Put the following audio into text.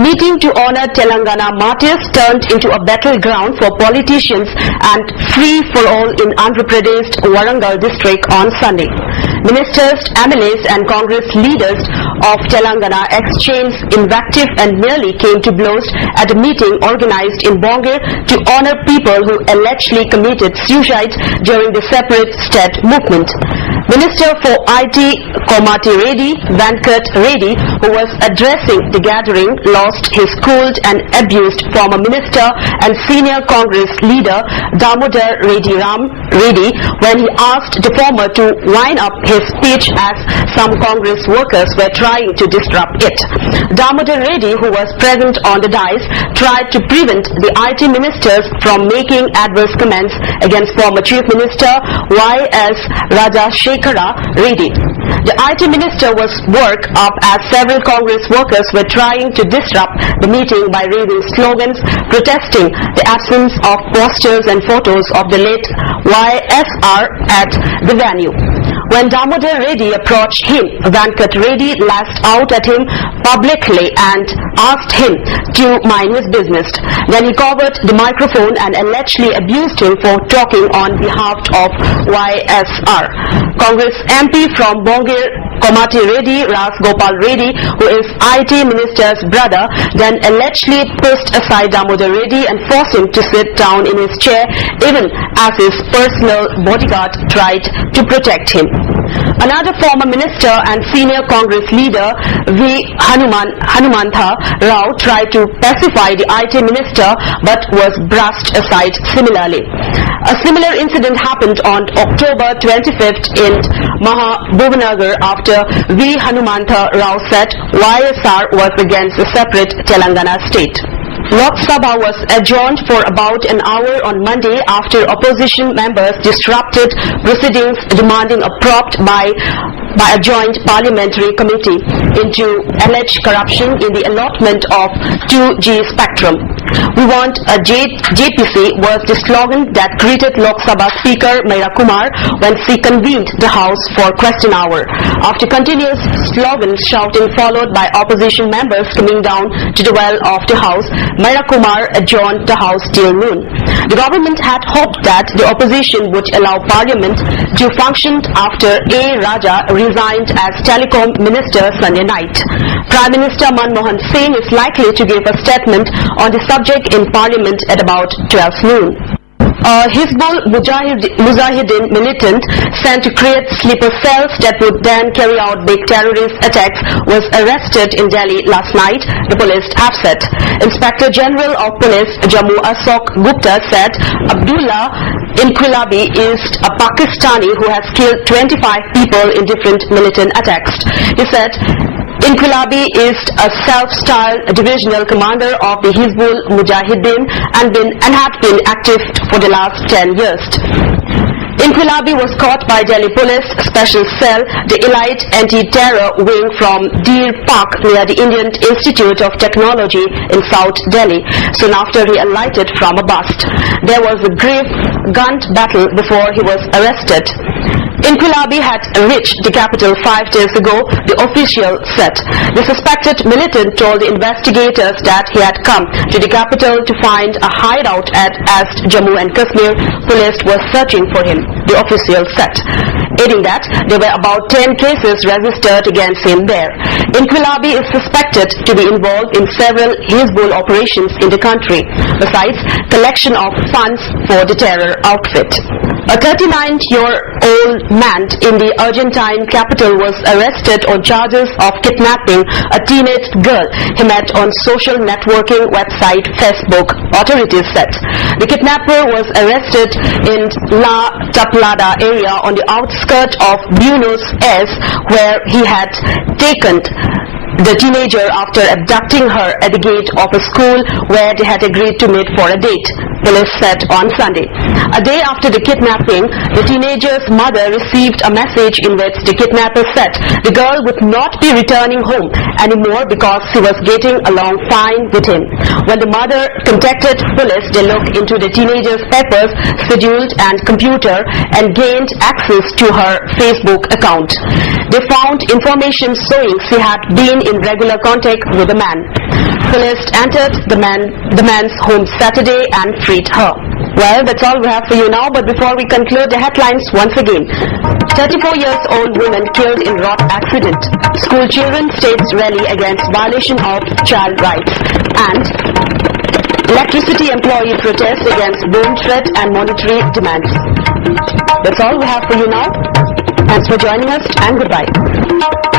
meeting to honor Telangana martyrs turned into a battleground for politicians and free-for-all in Andhra Pradesh Warangal district on Sunday. Ministers, MLAs and Congress leaders of Telangana exchanged invective and nearly came to blows at a meeting organized in Bongir to honor people who allegedly committed suicide during the separate state movement. Minister for IT Komati Reddy, Venkat Reddy, who was addressing the gathering, lost his cooled and abused former minister and senior Congress leader Damodar Reddy Ram Reddy when he asked the former to wind up his speech as some Congress workers were trying to disrupt it. Damodar Reddy, who was present on the dais, tried to prevent the IT ministers from making adverse comments against former Chief Minister Y.S. Rajashekara Reddy. The IT minister was woke up as several Congress workers were trying to disrupt the meeting by raising slogans protesting the absence of posters and photos of the late YSR at the venue. When Damodar Reddy approached him, Venkat Reddy lashed out at him publicly and asked him to mind his business. Then he covered the microphone and allegedly abused him for talking on behalf of YSR. Congress MP from Bongir, Komati Reddy, Ras Gopal Reddy, who is IT minister's brother, then allegedly pushed aside Damodar Reddy and forced him to sit down in his chair even as his personal bodyguard tried to protect him. Another former minister and senior Congress leader V. Hanumantha Rao tried to pacify the IT minister but was brushed aside similarly. A similar incident happened on October 25th in Mahabubnagar after V. Hanumantha Rao said YSR was against a separate Telangana state. Lok Sabha was adjourned for about an hour on Monday after opposition members disrupted proceedings demanding a probe by a joint parliamentary committee into alleged corruption in the allotment of 2G spectrum. We want a JPC was the slogan that greeted Lok Sabha Speaker Meera Kumar when she convened the House for question hour. After continuous slogan shouting followed by opposition members coming down to the well of the House, Meera Kumar adjourned the House till noon. The government had hoped that the opposition would allow Parliament to function after A. Raja resigned as Telecom Minister Sunday night. Prime Minister Manmohan Singh is likely to give a statement on the subject in Parliament at about 12 noon. A Hizbul Mujahideen militant sent to create sleeper cells that would then carry out big terrorist attacks was arrested in Delhi last night, the police have said. Inspector General of Police Jammu Ashok Gupta said Abdullah Inquilabi is a Pakistani who has killed 25 people in different militant attacks. He said Inquilabi is a self-styled divisional commander of the Hizbul Mujahideen and had been active for the last 10 years. Inquilabi was caught by Delhi Police Special Cell, the elite anti-terror wing from Deer Park near the Indian Institute of Technology in South Delhi, soon after he alighted from a bus. There was a brief gun battle before he was arrested. Inquilabi had reached the capital 5 days ago, the official said. The suspected militant told the investigators that he had come to the capital to find a hideout as Jammu and Kashmir police were searching for him, the official said, adding that there were about 10 cases registered against him there. Inquilabi is suspected to be involved in several Hizbul operations in the country, besides collection of funds for the terror outfit. A 39-year-old man in the Argentine capital was arrested on charges of kidnapping a teenage girl he met on social networking website Facebook, authorities said. The kidnapper was arrested in La Tablada area on the outskirts of Buenos Aires, where he had taken the teenager after abducting her at the gate of a school where they had agreed to meet for a date, police said on Sunday. A day after the kidnapping, the teenager's mother received a message in which the kidnapper said the girl would not be returning home anymore because she was getting along fine with him. When the mother contacted police, they looked into the teenager's papers, schedule and computer and gained access to her Facebook account. They found information showing she had been in regular contact with the man. Police entered the man's home Saturday and freed her. Well, that's all we have for you now, but before we conclude the headlines once again. 34-year-old woman killed in road accident. School children states rally against violation of child rights. And electricity employee protest against boom threat and monetary demands. That's all we have for you now. Thanks for joining us and goodbye.